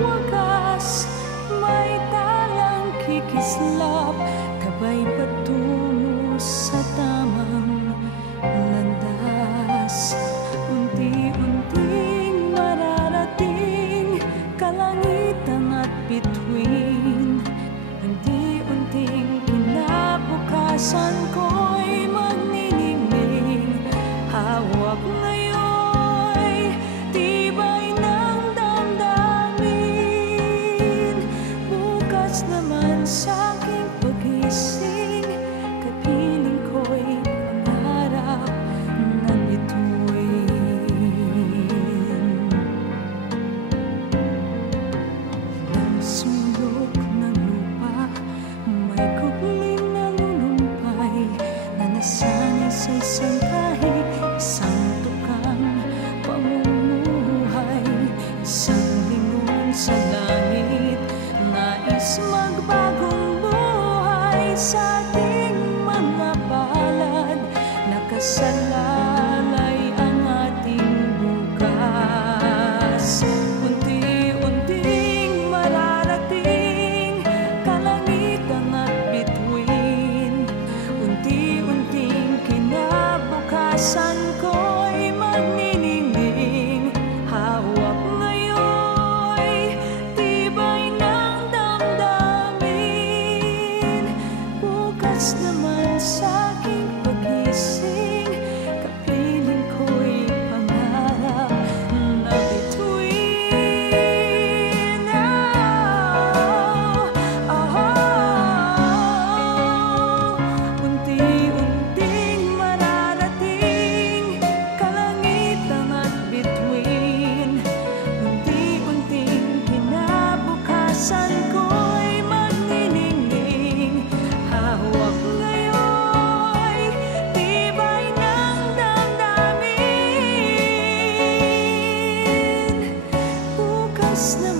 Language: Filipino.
wakas, may talang kikislap, kabay patungo sa tamang landas. Unti-unting mararating kalangitan at bituin. Unti-unting kinabukasan ko'y magniningning. Hawak ngayon'y tibay ng damdamin. Bukas naman sa'king pag-ising, kapiling ko'y pangarap na bituin. Ang sulok ng lupa, may kubling nalulumpay na nasanay sa isang kahig, isang tukang pamumuhay, isang lingon sa langit, nais magbagong buhay sa ating mga palad. Nakasalalay ang ating bukas. Unti-unting mararating kalangitan at bituin. Unti-unting kinabukasan ko'y magniningning. Hawak ngayon'y tibay ng damdamin. Bukas naman sa'king pag-ising, kapiling ko'y pangarap na bituin. Unti-unting mararating kalangitan at bituin. Unti-unting kinabukasan ko'y magniningning. Hawak ngayon'y tibay ng damdamin. Bukas na